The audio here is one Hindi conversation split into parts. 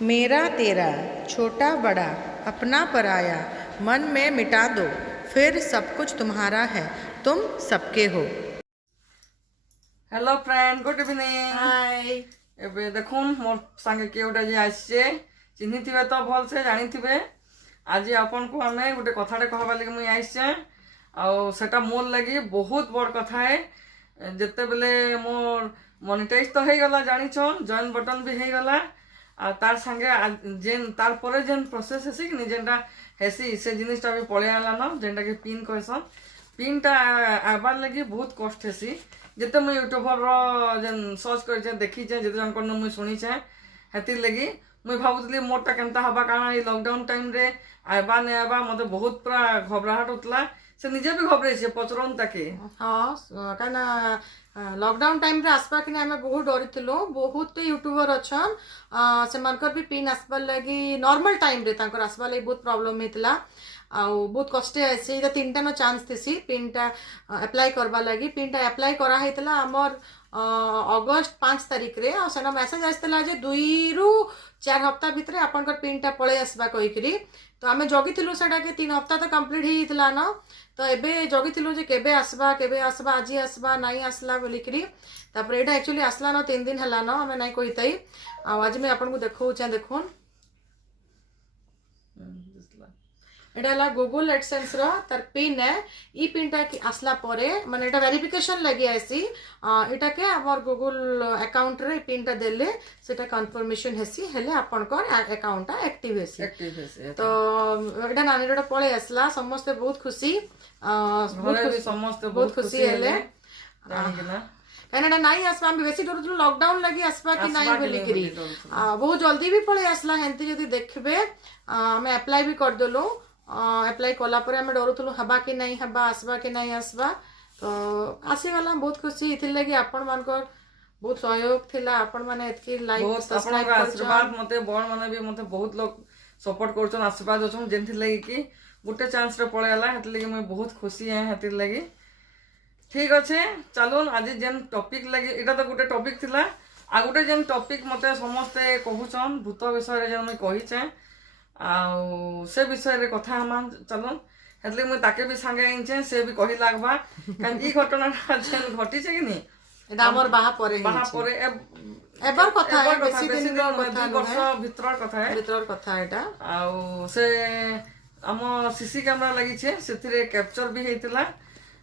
मेरा तेरा छोटा बड़ा अपना पराया मन में मिटा दो, फिर सब कुछ तुम्हारा है, तुम सबके हो। Hello friend, good evening. Hi. एबे देखुन मोर संगे के गोटे जे आइसे चिन्ही थिबे तो भल से जानी थिबे। आज आपन को हमें गोटे कथाटे कहबा लगे मुई आइसे आ सेटा मोर लगी बहुत बड़ कथा है। जेते बेले मोर मोनेटाइज तो हो गला, जानी छन जॉइन बटन भी हो गला आ तार संगे जेन तार परे जेन प्रोसेस हेसी कि जेनटा हेसी से जिनिसटा भी पळे आला न, जेनटा के पिन कहसन। पिनटा आबार लगी बहुत कष्ट हेसी। जिते मुझे यूट्यूबर जेन सर्च कर देखीचे, जिते जन मुझे शुणीचे, हेतिर लगी मुझे भावुली मोरटा केनता हवा कारण ये लॉकडाउन टाइम रे आबा नहीं आबा मत बहुत पूरा घबराहट होता। से निजे भी घबराई पचरन ताके। हाँ कहीं लॉकडाउन टाइम रे आसपा कि आम बहुत डरी। बहुत यूट्यूबर अच्छन से भी पिन आसबार लगी नॉर्मल टाइम रे तांकर आसबार लगी बहुत प्रॉब्लम होता। बहुत कष्टे आसी 3टा न चांस थी पिनटा अप्लाई करवा लगी। पिनटा अप्लाई कराइला आमर अगस्ट 5 तारिख रे और सेना मेसेज आसला जे 2 ରୁ 4 हफ्ता भितर आपनकर पिनटा पळे आसबा कहिकरी। तो आमे जगिथिलु सेटा के 3 हफ्ता तो कंप्लीट हितला न। तो एबे जगिथिलु जे केबे आसबा आज आसबा नहीं आसला बोलिकरी। तापर एटा एक्चुअली आसला न 3 दिन हला न, आमे नहीं कहितई। आज मैं आपन को देखौचे, देखुन एटा गूगल एडसेंस रो तार पिन है। ई पिनटा की आसला परे माने एटा वेरिफिकेशन लगी आसी। एटा के हमर गूगल अकाउंट रे पिनटा देले सेटा कंफर्मेशन हेसी हेले आपन को अकाउंट एक्टिव हेसी। तो एटा नानी रे पळे आसला, समस्त बहुत खुशी। समस्त बहुत खुशी हेले कहीं नहीं आसबा। हम बेसी डरुथु लॉकडाउन लगी आसबा कि नहीं बोलिकरी। बहुत जल्दी भी पळे आसला। हेंती जदी देखबे हमें अप्लाई भी कर देलु। अप्लाई कला पर आम डरुलु हवा कि नहीं हवा, आसबा कि नहीं आसबा। तो आसीगला, बहुत खुशी इथिर लगी। आपण मानकर बहुत सहयोग थिला। आपण माने एतकी लाइक सब्सक्राइब आशीर्वाद मते बड़ माने भी मते बहुत लोग सपोर्ट करछन, आशीर्वाद दछन, जेंथि लगी कि गुटे चांस रे पळे आला। हेति लगी मैं बहुत खुशी है। हेति लगी ठीक अच्छे। चलून आज जेन टॉपिक लगी एटा तो गुटे टॉपिक थिला। आ गुटे जेन टॉपिक मते समस्ते कहूछन भूत विषय रे जेन मैं कहिचे से विषय रे कथा हम चलून। हेतले मैं ताके भी संगे आइचे, से भी कहि लागबा कान ई घटना जेन घटी छै कि नी एटा हमर बाहा परे एबर कथा है। बेसी दिन रो कथा 2 वर्ष भितर कथा है। भितर कथा एटा आ से हम सीसी कैमरा लगी छे, सेथिरे कैप्चर भी हेतिला।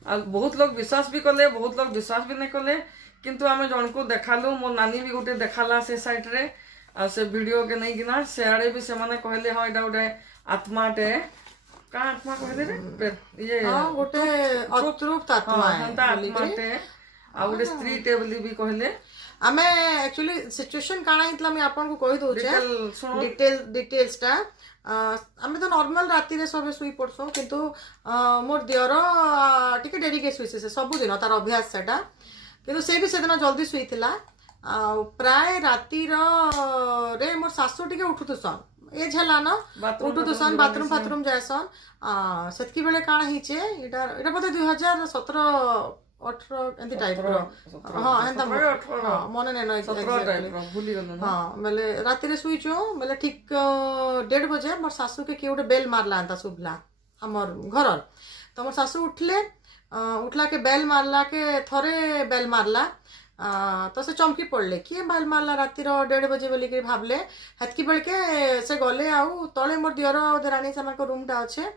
आ बहुत लोग विश्वास भी कले, बहुत लोग विश्वास भी नहीं कले। किंतु आमे जन को देखालु, मो नानी भी गोटे देखाला से साइड रे आ से वीडियो के नहीं गिना से आड़े भी से माने कहले हां एटा गोटे आत्माटे का आत्मा कहले रे ये हां गोटे अतृप्त आत्मा है आत्माटे आ गोटे स्त्री टेबली भी कहले। आमे एक्चुअली सिचुएशन काना हितला मैं आपन को कहि दोचे डिटेल्स टा। आमे तो नॉर्मल राती रे सबे सुई पड़सो, किंतु मोर दियर टिके डेरी के सुई से सब दिन तार अभ्यास सेटा। किंतु से भी सेदिन जल्दी सुई थिला। प्राय राती रे मोर सासु टिके उठुतसन एज हला न, उठुतसन बाथरूम फाथरूम जायसन। सेतकी बेले काना हिचे एटा बोधे 2017-18 एंती टाइप रो। हां हेंता मन ने न 17 टाइप रो भूली गलो। हां बेले राती रे सुईचो बेले ठीक 1:30 बजे मोर सासु के किउटे बेल मारला अंता सुबला हमर घर। तो मोर सासु उठला के बेल मारला के थरे बेल मारला। तो से चमकी पड़ले किए बेल मारला राती 1:30 बजे बोली के भाबले। हेतकी बेल के से गले आउ तले मोर दियर रानी सामान को रूम टा अच्छे।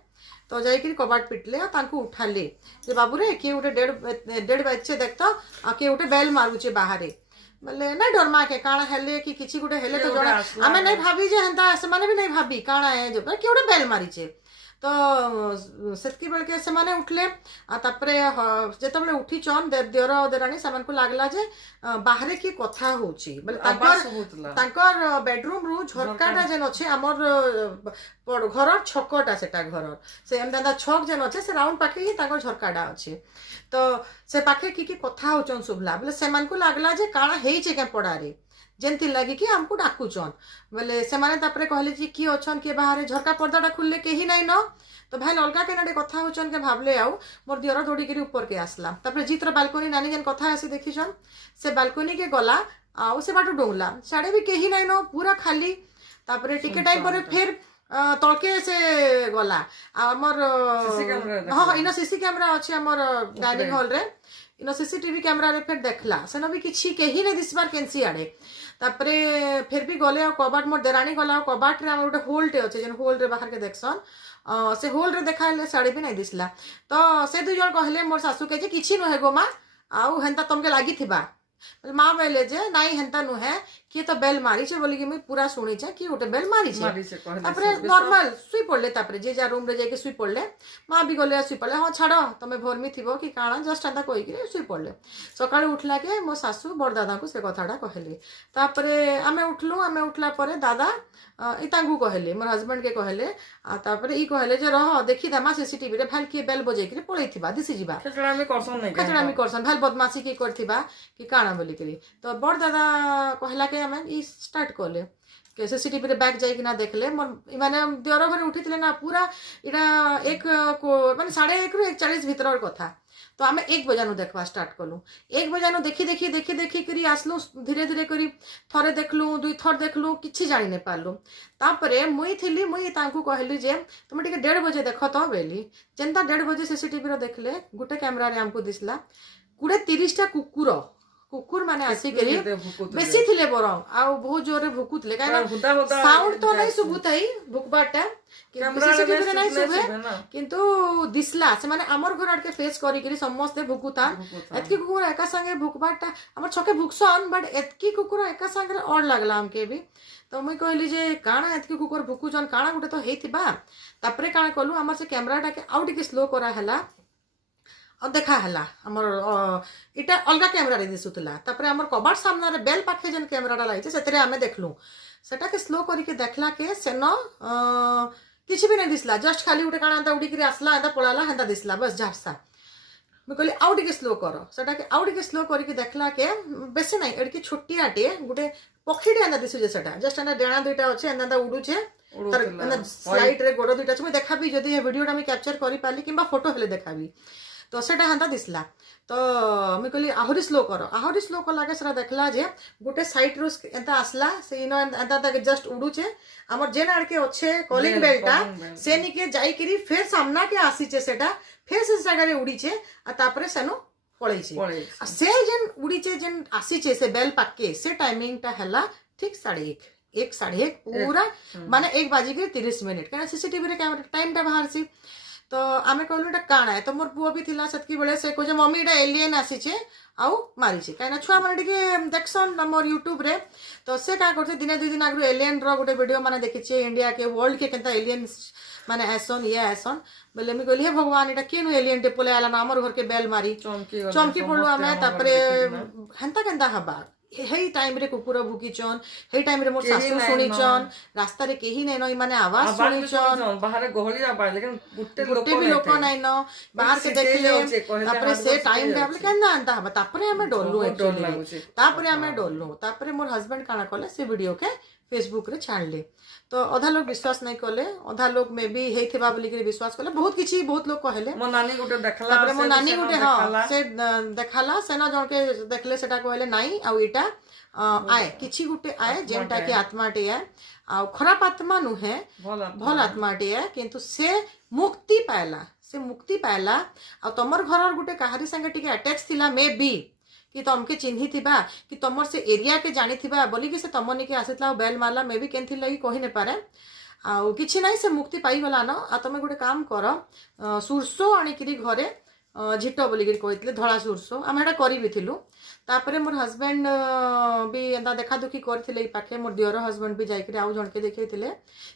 तो जाइए कबाट पिटले तांको उठाले जे बाबू रे किए उठे 1:30 बजे देख तो किए उठे बेल मारुचे बाहरे। बोले नहीं डर माँ के काना हेले कि किछि गुटे हेले तो जणा आमे नहीं भाबी जे हेंता से माने भी नहीं भाबी काना है जो किए उठे बेल मारिचे। तो सेतकी बेल के से माने उठले तापरे जेते बेले उठी चन दियर देरानी सामान को लागला जे बाहरे की कथा होची। बोले तांकर बेडरूम रु झरकाटा जेन अछि हमर घर छकटा सेटा घर से एमदा छक जेन अछि से राउंड पाखे ही तांकर झरकाटा अछि। तो से पाखे की कथा होचन सुभला। बोले सेमान को लागला जे काना हेई छे के पड़ारे जेनती लगी कि हमको डाकुचन। बोले से माने तापरे कहले जी कि अछन के बाहर झरका पर्दाटा खुलले केही नहीं न। तो भाई अलगा के नाडे कथा होचन के भाबले आउ मोर दियर दौड़ी के ऊपर के आसला। तापरे जितर बालकोनी नानी जेन कथा आसी देखिछन से बालकोनी के गला आउ से बाटू डोंगला साडे भी केही नहीं न पूरा खाली। तापर टिके टाइम पर फिर तलके से गला आमर हाँ इन सीसी कैमरा अच्छे आमर डाइनिंग हॉल रे इन सीसीटीवी कैमरा रे फिर देखला सेन भी किछि केही नै दिसबार केनसी आड़े तापरे फिर भी गले आ कबाट मोर देराणी गला कबाट रे हमर गोटे होल टे अच्छे जेन होल रे बाहर के देखसन से होल रे देखाइले साड़ी भी नहीं दिसला तो से दुई जन कहले मोर सासू के जे किछि नुहे गो माँ आउ हेन्ता तमके लागी थिबा माँ बोले जे नाई हेन्ता नुहे किए तो बेल मारी छे बोली कि मैं पूरा शुणी छे कि गोटे बेल मारी छे तापरे नॉर्मल सुई पड़ले तापरे जे जा रूम रे जाके सुई पड़ले माँ भी गले सुई पड़ले हाँ छाड़ तमे भोरमी थिबो कि काଣା जस्ट एंता कहि कि सुई पड़ले सकाळे उठला के मो सासू बड़ दादा को से कथाटा कहली तापरे आमे उठला परे दादा इतांगु कहले मोर हस्बैंड के कहले तापरे ई कहले जे रह देखि देमा सीसीटीवी रे भाल के बेल बजै कि पळैथिबा दिसि जिबा खचड़ामी करसन नै खचड़ामी करसन भाल बदमाशी की करथिबा कि काଣା बोली करी तो बड़ दादा कहला के हमें ई स्टार्ट करले के सीसीटीवी रे बैक जाई कि ना देखले मोर माने देवर घरे उठितले ना पूरा इडा एक माने 1:30 रु 1:40 भीतर कथा तो आमे 1 बजानु देखवा स्टार्ट कलु 1 बजानु देखी करी आसलु धीरे धीरे करी थरे देखलु दुई थर देखलु किछि जानि नै पारलु तापरे मुई तांकु कहली जे तुम टिके 1:30 बजे देख तो बेली जेंता 1:30 बजे सीसीटीवी रो देखले गुटे कैमरा रे हमको दिसला 30 टा कुकुर माने आसी करी बेसी थिले बरं आ बहुत जोरे भुकुतले काना साउंड तो नहीं सुबुताई भुकबाटा सीसीटीवी रे नहीं सुबे किंतु दिसला से माने हमर घर आडके फेस करी करी समस्त भुकुता एतकी कुकुर एका संगे भुकबाटा हमर छके भुकसन बट एतकी कुकुर एका संगे और लागला हमके भी तो मुई कहली जे काना एतकी कुकुर भुकुजन काना गुटे तो हेतिबा तापरे काना कलु हमर से कैमराटा के आउ टिके स्लो करा हला और देखा हला हमर इटा अलगा कैमरा रे दिसुतला तापरे हमर कबाट सामना रे बेल पाखे जन कैमराटा लागिছে सेतरे हमें देखलु सेटा के स्लो करी के देखला के सेन किछि भी नहीं दिसला जस्ट खाली उठे काना अंता उडी करी आसला अंता पळाला हंता दिसला बस झापसा मैं कहली आउ टिके स्लो करो सेटा के आउ टिके स्लो करी के देखला के बेसी नहीं एडकी छोटियाटे गुटे पखीडे अंता दिसु जे सेटा जस्ट अंता डेणा दुईटा अछि अंता उडु छे तर स्लाइड रे गोड़ दुईटा अछि मैं देखाबी जदी हे वीडियोटा मैं कैप्चर करी पाली किबा फोटो हेले देखाबी तो सेटा हंता दिसला तो मैं कहली आहुरी स्लो कला के सेटा देखला जे गोटे साइड रो एंता आसला से इनो एंता तक जस्ट उडू छे हमर जेन आड़ के अच्छे कॉलिंग बेलटा से निके जाई करी फिर सामना के आसी छे सेटा फिर से जगह रे उडी छे आ तापरे सेनो पळै छे आ से जेन उडी छे जेन आसी छे से बेल पाके से टाइमिंग टा हला ठीक 1:30 पूरा माने 1:30 कहना सीसीटीवी रे कैमरा टाइम टा बाहर सी तो आमे कहलु एटा काना है तो मोर पुओ भी थिला सतकी बेले से को जे मम्मी एटा एलियन आसी छे आउ मारी छे काना छुआ माने टिके देखसन हमर यूट्यूब रे तो से का करथे दिने 2 दिन आगु एलियन रो गोटे वीडियो माने देखि छे इंडिया के वर्ल्ड के केनता एलियन माने ऐसन ये ऐसन बोले मी कहली हे भगवान एटा केनु एलियन टे पोले आला ना हमर घर के बेल मारी चमकी पड़लो आमे तापरे हंता केनता हबा हेई टाइम रे कुकुर भुकीचन हेई टाइम रे मोर सासू सुनिचन रास्ता रे केही नै नई माने आवाज सुनिचन बाहर गहली आ पाए लेकिन गुट्टे भी लोक नै न बाहर के देखले तापरे से टाइम रे आपले केना अंता हबा तापरे हमें डोललु एक्चुअली तापरे मोर हस्बैंड काना कले से वीडियो के फेसबुक रे छाड़ले तो अधा लोग विश्वास नहीं कले अधा लोग में भी हेइथिबा बोली के विश्वास कले बहुत लोग कहले मो नानी गुटे देखला तापरे मो नानी गुटे हां से देखाला सेना जण के देखले सेटा कहले नाही आ इटा आए किछि गुटे आए जेनटा के आत्माटे है आ खराब आत्मा नु है भल आत्माटे है किंतु से मुक्ति पायला आ तमर घरर गुटे कहारी संगे टिके अटैच थिला मे बी कि तमके चिन्ही थिबा कि तमर से एरिया के जानी थिबा बोली कि से तमनी के आसितला बेल मारला मे भी केनथि लगी कहि ने पारे आ किछि नाही से मुक्ति पाई गला न आ तमे गुटे काम कर सुरसो आनी किरी घरे झिट बोली कि कहितले धळा सुरसो हम एटा करि भी थिलु तापरे मोर हस्बैंड भी एंदा देखा दुखी करथिले पाखे मोर दियर हस्बैंड भी जाई कि आउ जण के देखैथिले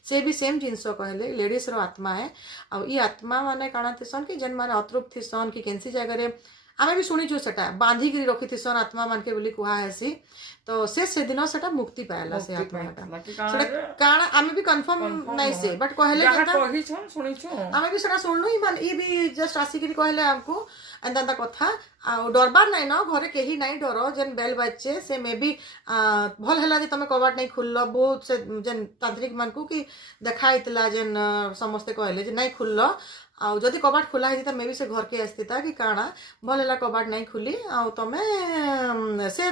से भी सेम जिंस कहले लेडीज रो आत्मा है आ ई आत्मा माने काना थिसन कि जेन माने अतृप्त थिसन कि केनसी जगह रे आमे भी सुनी जो सेटा बांधी गिरी रखी थी सन आत्मा मान के बोली कुहा हैसी तो से दिन सेटा मुक्ति पायला से आत्माटा सेटा काना आमे भी कंफर्म नहीं से बट कहले जटा कहि छन सुनी छु आमे भी सेटा सुनलु ई भी जस्ट आसी गिरी कहले हमको एंदा कथा आ डरबार नहीं न घरे केही नहीं डरो जेन बेल बच्चे से मे बी भल हला जे तमे कबाट नहीं खुल्लो बहुत से जेन तांत्रिक मान को कि देखाइतला जेन समस्त कहले जे नहीं खुल्लो आ जदि कबाट खुला है तो मे भी से घर के आस्थिता कि काना भल हला कबाट नहीं खुली आ तमे से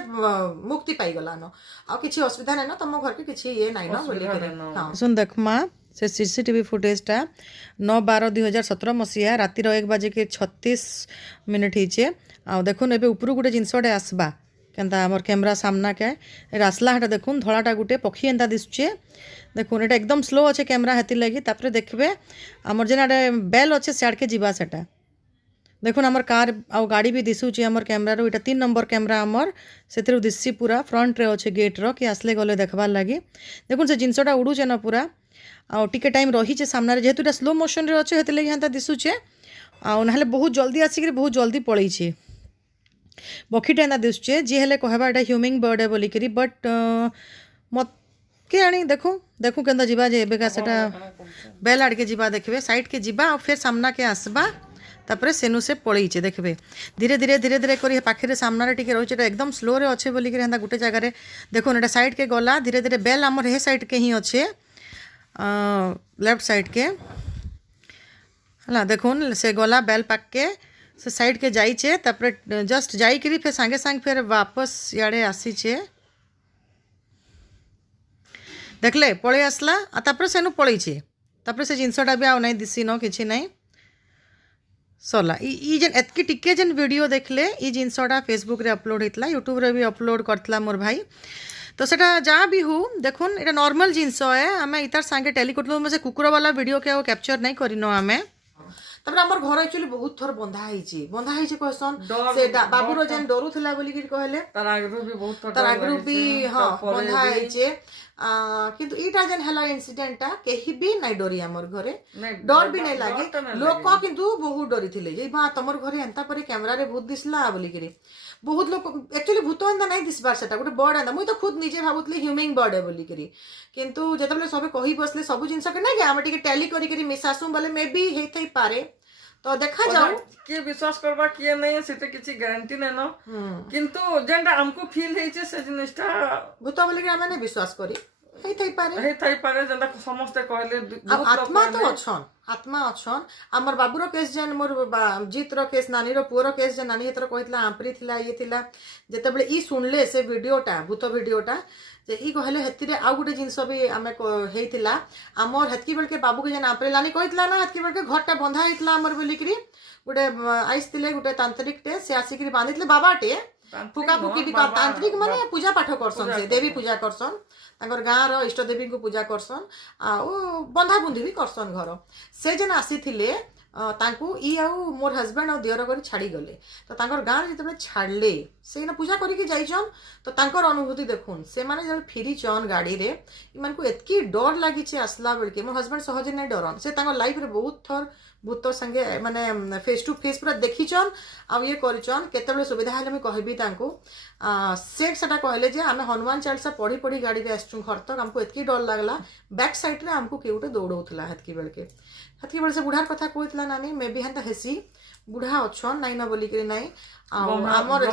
मुक्ति पाई गला न आ किछि असुविधा नै न तम घर के किछि ये नै न बोली के हां सुन देख मा से सीसीटीवी फुटेजटा 9/12/2017 मसीहा रातिर 1:36 हिचे आ देखुन एबे उपरु गुटे जिनसडे आसबा केनता हमर कैमरा सामना के रासला हटा देखुन धलाटा गुटे पक्षी एंता दिसुचे देखुन एटा एकदम स्लो अच्छे कैमरा हेति लगी तापरे देखबे हमर जेना बेल अच्छे सियाड के जीवा सेटा देखुन हमर कार आ गाड़ी भी दिसुचे हमर कैमरा रो एटा 3 नंबर कैमरा हमर सेतिर दिससी पूरा फ्रंट रे अच्छे गेट रो कि आसले गले देखबार लागी देखुन से जिनसटा उडुचे न पूरा आ टिके टाइम रही सामने जेहेतु एटा स्लो मोशन रे अच्छे हेति लगी हेंता दिसुचे आ नाले बहुत जल्दी आसिक बहुत जल्दी पळैछे बखीटा एंता दिसुचे जी हेले कहबा एटा ह्यूमिंग बर्ड है बोलिकरी बट मत के आनी देखू देखू केंता जीवा जे एबेका सेटा बेल आड़ के जीवा देखबे साइड के जीवा और फिर सामना के आसबा तापरे सेनु से पळैछे देखबे धीरे धीरे धीरे धीरे करी पाखरे सामना रे टिके रहउचे एकदम स्लो रे अच्छे बोलिकरी हेंता गुटे जगह रे देखो एटा साइड के गला धीरे धीरे बेल हमर हे साइड के ही अच्छे लेफ्ट साइड के हला देखुन से गला बेल पाक के से साइड के जाइछे तापरे जस्ट जाई करी फिर संगे संग फिर वापस याडे आसीछे देखले पळे आसला आ तापरे सेनु पळैछे तापरे से जिनसटा भी आउ नै दिसी न किछि नै सरला ई जेन एतकी टिके जेन वीडियो देखले ई जिनसटा फेसबुक रे अपलोड हेतला यूट्यूब रे भी अपलोड करतला मोर भाई तो सेटा जहाँ भी हो देखुन एटा नॉर्मल जिनस है आम इतार सांगे टेलीकोट में से कुकुर वाला वीडियो के कैप्चर नहीं करिनो आमे तबरे हमर घर एक्चुअली बहुत थर बंधा हिची कहसन से बाबूरो जेन डरू थिला बोली कि कहले तार आगरू भी बहुत थर तार आगरू भी हां बंधा हिचे किंतु इटा जेन हला इंसिडेंटटा केही भी नै डरी हमर घरे डर भी नै लागे लोक किंतु बहुत डरी थिले जे बा तमर घरे एंता परे कैमरा रे भूत दिसला बोली कि बहुत लोग एक्चुअली भूत एंता नहीं दिसबार सेटा गोटे बर्ड एंता मुई तो खुद निजे भाबुतली ह्यूमिंग बर्ड है बोली करी किंतु जेतबले सबे कहि बसले सब जिंस के नै हम टिके टैली करी करी मिसासु बोले मे बी हेथै पारे तो देखा जाऊ के विश्वास करबा किए नहीं सेते किछि गारंटी नै न किंतु जेंटा हमको फील हेचे से जिनिसटा भूत बोली कि हम नै विश्वास करी हेथै पारे जेंटा समस्त कहले आत्मा अछन हमर बाबूरो केस जेन मोर जीत रो केस नानी रो पुरो केस जेन नानी हेतर कहतला आंपरी थिला ये थिला जेतेबले ई सुनले से वीडियोटा भूत वीडियोटा जे ई कहले हेतिरे आ गुटे जिंस भी आमे हेतिला हमर हेतकी बेल के बाबू के जेन आंपरी लानी कहतला ना हेतकी बेल के घरटा बंधा हेतला हमर बोलिकरी गुटे आइस थिले गुटे तांत्रिक टे से आसिकरी बांधितले बाबाटे फुका फुकी भी तांत्रिक माने पूजा पाठ करसन से देवी पूजा करसन तांकर गाँ रो इष्ट देवी को पूजा करसन आ ओ बंधा बुंधी भी करसन घर से जन आसीथिले तांकू ई आउ मोर हस्बैंड और दियर करी छाड़ी गले तो तांकर गाँ जेतबे छाड़ले से ना पूजा करिके जाइछन तो तांकर अनुभूति देखुन से माने जब फिरी चन गाड़ी रे इमान को एतकी डर लागि छे आसला बेल के मोर हस्बैंड सहजे नै डरन से तांकर लाइफ रे बहुत थर भूत संगे माने फेस टू फेस पूरा देखिछन आ ये करिछन केतेबेले सुविधा हेले मैं कहबी तांको सेट सेटा कहले जे हमें हनुमान चालीसा पढ़ी पढ़ी गाड़ी रे आसछु घर तक हमको एतकी डर लागला बैक साइड रे हमको केउटे दौड़ौथला हेतकी बेल के हेतकी बेल से बुढ़ार कथा कहतला नानी मे भी हंता हेसी बुढ़ा अछन नाइ न बोली के नाइ हमर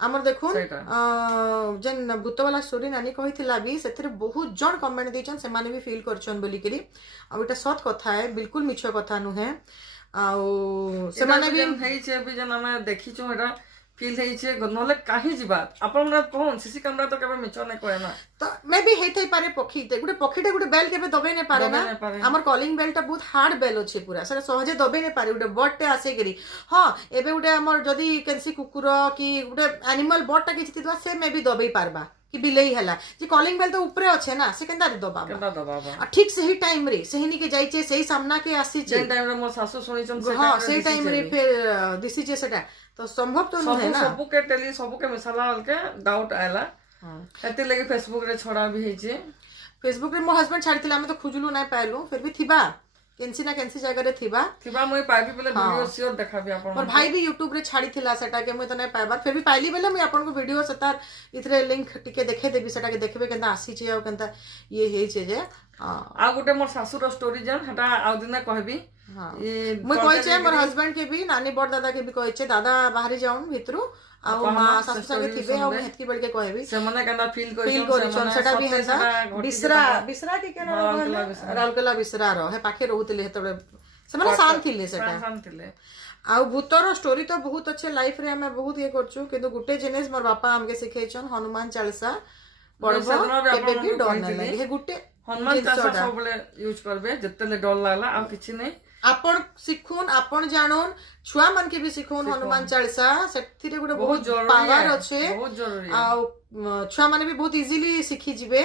हमर देखुन जेन भूत वाला स्टोरी नानी कहिथिला भी सेथरे बहुत जन कमेंट देछन से माने भी फील करछन बोली के आ एटा सत कथा है बिल्कुल मिछ कथा नु है आ से माने भी हेइ छे भी जन हम देखिछो एटा फील हेइछे नले काहे जीवा अपन हमरा कोन सीसी कैमरा तो केबे मिछ नै कोए ना तो मे भी हेथै पारे पखीते गुटे बेल केबे दबे नै पारे ना हमर कॉलिंग बेलटा बहुत हार्ड बेल अछि पूरा से सहजे दबे नै पारे गुटे बर्डटे आसे गेरी हां एबे गुटे हमर जदी केनसी कुकुर की गुटे एनिमल बर्डटा किछि थितबा से मे भी दबे पारबा कि बिलेई हला जे कॉलिंग बेल तो ऊपर अच्छे ना से केंदा दबाबा ठीक सही टाइम रे सही के जाइछे सही सामना के आसी छे जे टाइम रे मोर सासु सुनिछन से हां सही टाइम रे फिर दिसी छे सेटा तो संभव तो नहीं है ना सबु के टेली सबु के मिसाला के डाउट आला एते लगे फेसबुक रे छोड़ा भी हेचे फेसबुक रे मोर हस्बैंड छाड़ितला हम तो खुजलु नै पाइलु फिर भी थिबा केनसी ना केनसी जगह रे थिबा मुई पाइबी बेले वीडियो श्योर देखाबी आपन और भाई भी YouTube रे छाड़ी थिला सेटा के मुई तो नै पाइबार फिर भी पाइली बेले मुई आपन को वीडियो सेतार इथरे लिंक टिके देखे देबी सेटा के देखबे केनता आसी छे आ केनता ये हे छे जे आ गुटे मोर सासुर स्टोरी जन हटा आउ दिना कहबी ये मुई कहै छे मोर हस्बैंड के भी नानी बड़ दादा के भी कहै छे दादा बाहर जाउन भितरु आ मां सासु संगे थिबे आ हेतकी बेल के कहबी से मने केना फील करिछन सेटा भी हेसा बिसरा के केना राउरकेला बिसरा रो हे पाखे रहउतले हेतबे ସେମାନେ ଶାନ୍ତ ଥିଲେ ସେଟା ଶାନ୍ତ ଥିଲେ ଆଉ ଭୂତର ଷ୍ଟୋରୀ ତ ବହୁତ ଅଛେ ଲାଇଫ ରେ ଆମେ ବହୁତ ଇଏ କରୁଛୁ କିନ୍ତୁ ଗୋଟେ ଜିନିଷ ମୋର ବାପା ଆମକେ ଶିଖେଇଛନ୍ ହନୁମାନ ଚାଳିଶା ପଢବ କେବେ ବି ଡର ନାଇଁ ଲାଗେ ହେ ଗୋଟେ ହନୁମାନ ଚାଳିଶା ସବୁବେଳେ ୟୁଜ କରବେ ଯେତେଲେ ଡର ଲାଗଲା ଆଉ କିଛି ନାହିଁ ଆପଣ ଶିଖୁନ୍ ଆପଣ ଜାଣୁନ୍ ଛୁଆ ମାନକେ ବି ଶିଖୁନ୍ ହନୁମାନ ଚାଳିଶା ସେଥିରେ ଗୋଟେ ବହୁତ ପାୱାର ଅଛେ ଆଉ ଛୁଆ ମାନେ ବି ବହୁତ ଇଜିଲି ଶିଖି ଯିବେ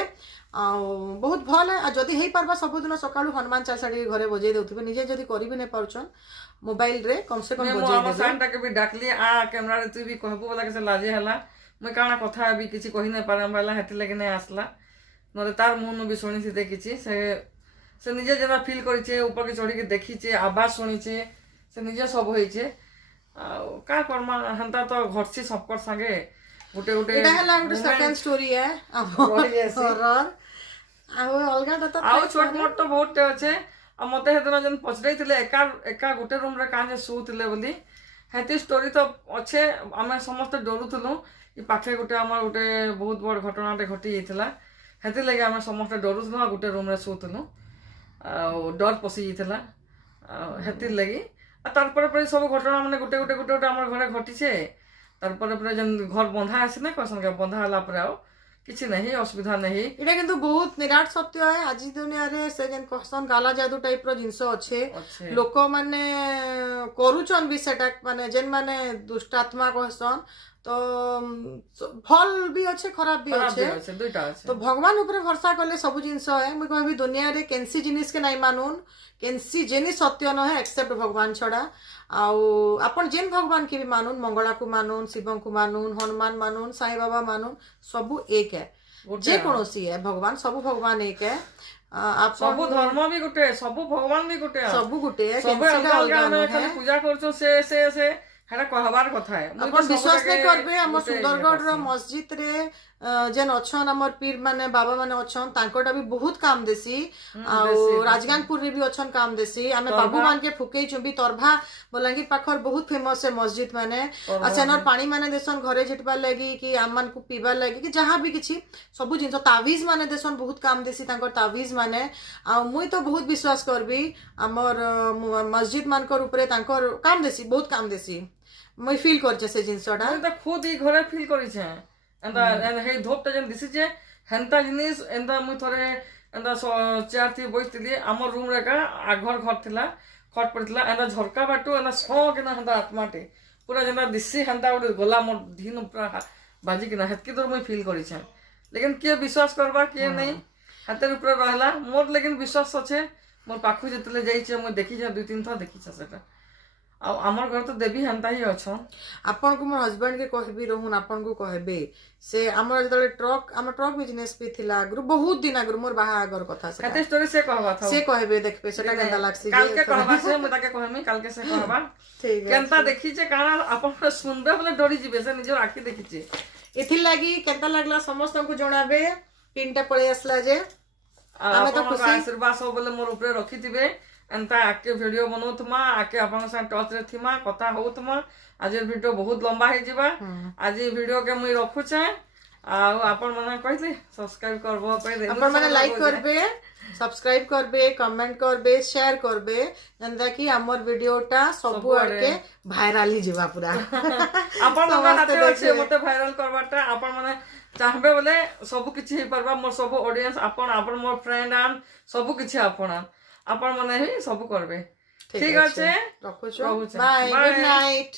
ଆଉ ବହୁତ ଭଲ ଆଉ ଯଦି ହେଇ ପାରବା ସବୁଦିନ ସକାଳୁ ହନୁମାନ ଚାଳିଶା ଟିକେ ଘରେ ବଜେଇ ଦେଉଥିବେ ନିଜେ ଯଦି କରିବି ନାଇଁ ପାରୁଛନ୍ ମୋବାଇଲ ରେ କମ ସେ କମ ବଜେଇ ଦେବେ ସାନଟାକେ ବି ଡାକଲି ଆ କ୍ୟାମେରା ରେ ତୁ ବି କହିବୁ ବୋଲା કે ସେ ଲାଜେ ହେଲା ମୁଇଁ କାଣା କଥା ବି କିଛି କହି ନାଇଁ ପାରେ ବୋଲା ହେତି ଲାଗି ନାଇଁ আসলা নলে তার মুহন ବି শুনিছি দেখিছি ସେ ନିଜେ যেটা ফিল করিছে উপরকে চড়িকে দেখিছে আওয়াজ শুনিছে ସେ ନିଜେ ସବୁ ହେଇছে ଆଉ କା করমা হেনতা তো ঘটছি সবকর সাঙ্গে গোটে গোটে এটা হেলা গোটে সেকেন্ড স্টোরি है হরর ଆଉ ଅଲଗାଟା ତ ଆଉ ଛୋଟ ମୋଟ ତ ବହୁତଟେ ଅଛେ ଆଉ ମତେ ସେଦିନ ଯେନ୍ ପଚରାଇଥିଲେ ଏକା ଗୋଟେ ରୁମ ରେ କାଁ ଯେ ଶୋଉଥିଲେ ବୋଲି ହେତି ଷ୍ଟୋରି ତ ଅଛେ ଆମେ ସମସ୍ତେ ଡରୁଥିଲୁ ଇ ପାଖେ ଗୋଟେ ଆମର ଗୋଟେ ବହୁତ ବଡ ଘଟଣାଟେ ଘଟି ଯାଇଥିଲା ହେତି ଲାଗି ଆମେ ସମସ୍ତେ ଡରୁଥିଲୁ ଆଉ ଗୋଟେ ରୁମ ରେ ଶୋଉଥିଲୁ ଆଉ ଡର ପଶି ଯାଇଥିଲା ଆଉ ହେତି ଲାଗି ଆଉ ତାରପରେ ପରେ ସବୁ ଘଟଣା ମାନେ ଗୋଟେ ଗୋଟେ ଗୋଟେ ଗୋଟେ ଆମର ଘରେ ଘଟିছে ତାରପରେ ପରେ ଯେନ୍ ଘର ବନ୍ଧା ଆସିନେ କସନ୍ ବନ୍ଧା ହେଲା ପରେ ଆଉ କିଛି ନାହିଁ ଅସୁବିଧା ନାହିଁ ଏଇଟା କିନ୍ତୁ ବହୁତ ନିରାଟ ସତ୍ୟ है ଆଜି ଦୁନିଆରେ ସେ ଯେନ୍ କସନ୍ କାଲା ଯାଦୁ ଟାଇପ ର ଜିନିଷ ଅଛେ ଲୋକମାନେ କରୁଛନ୍ ବି ସେଟା ମାନେ ଯେନ୍ ମାନେ ଦୁଷ୍ଟାତ୍ମା कहसନ୍ तो भल भी अच्छे खराब भी अच्छे तो भगवान ऊपर भरोसा कले सब जिनस है मुझे कहबी दुनिया रे केनसी जिनिस के नहीं मानुन केनसी जिनिस सत्य न है एक्सेप्ट भगवान छड़ा आउ अपन जेन भगवान के भी मानुन मंगला को मानुन शिव को मानुन हनुमान मानुन साई बाबा मानुन सब एक है जे कोनोसी है भगवान सब भगवान एक है आप सब धर्म भी गुटे सब भगवान भी गुटे सब गुटे है सब अलग पूजा करछो से हेडा कहबार कथा है अपन विश्वास नहीं करबे हमर सुंदरगढ़ रो मस्जिद रे जेन अछन हमर पीर माने बाबा माने अछन तांकोटा भी बहुत काम देसी आ राजगांगपुर रे भी अछन काम देसी हमें बाबू मान के फुकेई चुबी तरभा बलांगीर पाखर बहुत फेमस है मस्जिद माने अछनर पानी माने देसन घरे जिटबा लागि कि आमन को पीबा लागि कि जहां भी किछि सब जिंस तावीज माने देसन बहुत काम देसी तांकर तावीज माने आ मुई तो बहुत विश्वास करबी हमर मस्जिद मानकर ऊपर तांकर काम देसी बहुत काम देसी मैं फील करछे से जिंसटा मैं तो खुद ही घरे फील करिछे एंदा हे धोपटा जन दिसिछे हेंता जिनिस एंदा मुई थरे एंदा चेयर थी बइतली हमर रूम रे का आघर घर थिला खट पड़ितला एंदा झरका बाटू एंदा सो केना हेंदा आत्माटे पूरा जेना दिसि हेंता उडे गोला मोर धीन पूरा बाजी केना हेतकी दूर मुई फील करिछे लेकिन के विश्वास करबा के नहीं हाथे ऊपर रहला मोर लेकिन विश्वास अच्छे मोर पाखु जतले जाइछे मुई देखिछे 2-3 थर देखिछे सेटा आ हमर घर तो देवी हेंता ही अछन आपन को मोर हस्बैंड के कहबी रहून आपन को कहबे से हमर जतले ट्रक हमर ट्रक बिजनेस भी थिला गुरु बहुत दिन आगुर मोर बाहा आगर कथा से कते स्टोरी से कहबा था से कहबे देखबे सेटा केनता लागसी काल के कहबा से म ताके कहमी काल के से कहबा ठीक है केनता देखिचे काना आपन सुनबे बोले डरी जिबे से निजर आखी देखिचे एथि लागि केनता लागला समस्त को जणाबे तीनटा पळे असला जे हमें तो खुशी आशीर्वाद सब बोले मोर ऊपर रखिथिबे एंता आके वीडियो बनौथमा आके अपन संग टच रे थिमा कथा होथमा आज वीडियो बहुत लंबा हे जिबा आज वीडियो के मुई रखु छे आ अपन माने कहले सब्सक्राइब करबो पे अपन माने लाइक करबे सब्सक्राइब करबे कमेंट करबे शेयर करबे जंदा कि हमर वीडियोटा सब आके वायरल ही जिबा पूरा अपन माने हाथे अछि मते वायरल करबाटा अपन माने चाहबे बोले सब किछि हे परबा मोर सब ऑडियंस अपन मोर फ्रेंड आन सब किछि अपन माने ही सब करबे ठीक अछि रखु छु बाय गुड नाइट।